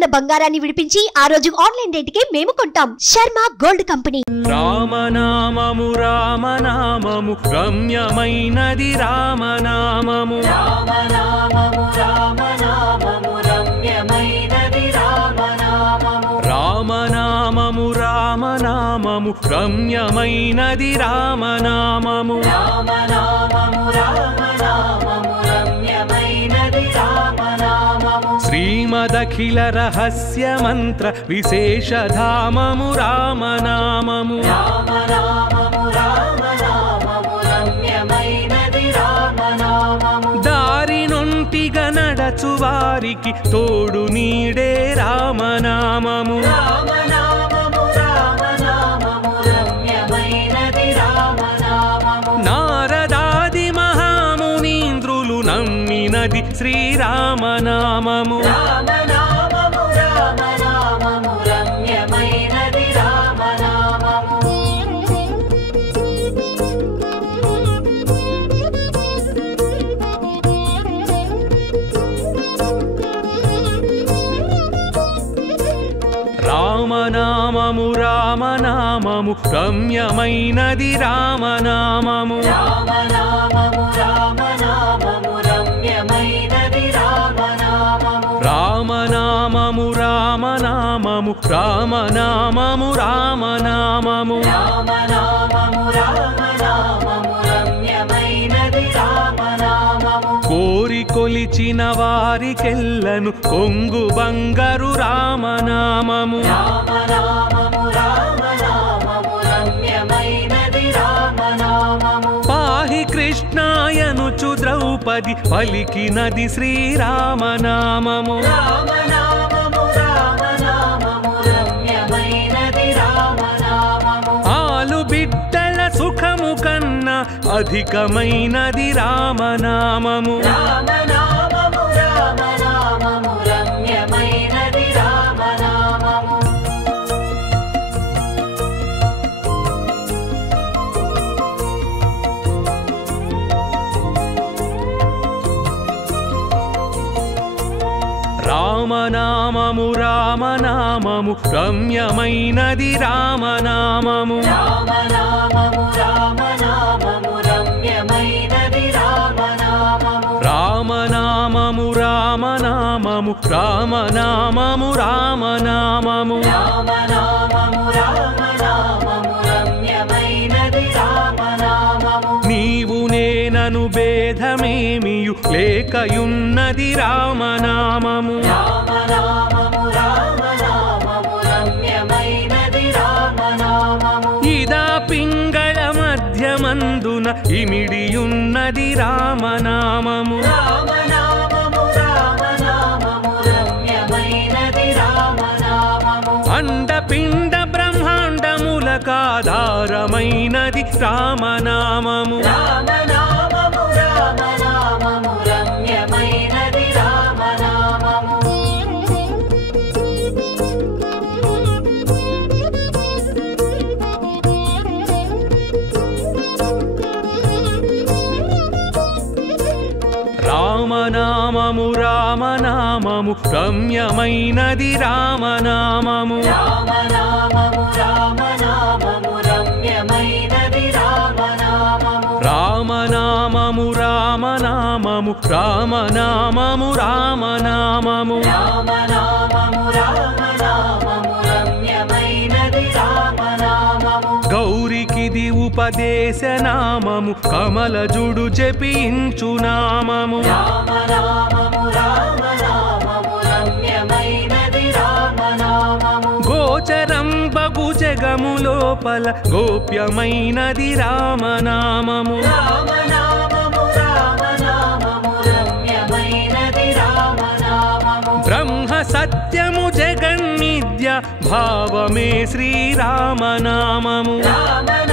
ఉన్న బంగారాన్ని విడిపించి ఆ రోజు ఆన్లైన్ రేటుకే మేము కొంటాం. Sharma gold company. రామనామము రామనామము రమ్యమైనది రామనామము. రామనామము రామనామము రమ్యమైనది రామనామము. రామనామము రామనామము రమ్యమైనది రామనామము. రామనామము రామనామము రమ్యమైనది రామనామము. శ్రీమదఖిల రహస్య మంత్ర విశేషధామము రామనామము. రామనామము రామనామము రమ్యమైనది రామనామము. దారి నొంటిగా నడచు వారికి తోడు నీడే రామనామము. రామనామము రామనామము రమ్యమైనది రామనామము. నారదాది మహామునీంద్రులు నమ్మినది శ్రీరామనామము. రామనామము రామనామము రమ్యమైనది రామనామము. రామనామము రామనామము రమ్యమైనది రామనామము. రామనామము రామనామము రమ్యమైనది రామనామము. రామనామము రామనామము రామనామము రామనామము. రామనామము రామనామము రమ్యమైనది రామనామము. కోరి కొలిచిన వారికెల్లను కొంగు బంగారు రామనామము. రామనామము రామనామము రమ్యమైనది రామనామము. పాహి కృష్ణాయనుచు ద్రౌపది పలికినది శ్రీరామనామము. రామనామము రామనామము రమ్యమైనది రామనామము. ఆలు బిడ్డల సుఖము కన్నా అధికమైనది రామనామము. రామనామము రామనామము రమ్యమైనది రామనామము. రామనామము రామనామము రమ్యమైనది రామనామము. రామనామము రామనామము రమ్యమైనది రామనామము. రామనామము రామనామము రామనామము రామనామము. రామనామము రామనామము రమ్యమైనది రామనామము. నీవు నేనను భేదమేమియు లేకయున్నది రామనామము. రామనామము రామనామము రమ్యమైనది రామనామము. ఇదా పింగళ మధ్యమందున ఇమిడియున్నది రామనామము. రామనామము రామనామము రమ్యమైనది రామనామము. అండపిండ బ్రహ్మాండములకాధారమైనది రామనామము. రామనామము రామనామము రమ్యమైనది రామనామము. రామనామము రామనామము రమ్యమైనది రామనామము. రామనామము రామనామము రమ్యమైనది రామనామము. రామనామము రామనామము రామనామము రామనామము. రామనామము రామనామము రమ్యమైనది రామనామము. గౌరికిది ఉపదేశనామము కమలజుడు జపించు నామము. రామనామము రామనామము రమ్యమైనది రామనామము. గోచరం బగు జగము లోపల గోప్యమైనది రామనామము. రామనామము రామనామము రమ్యమైనది రామనామము. బ్రహ్మ సత్యము జగన్నిద్య భావమే శ్రీరామనామము. రామనామము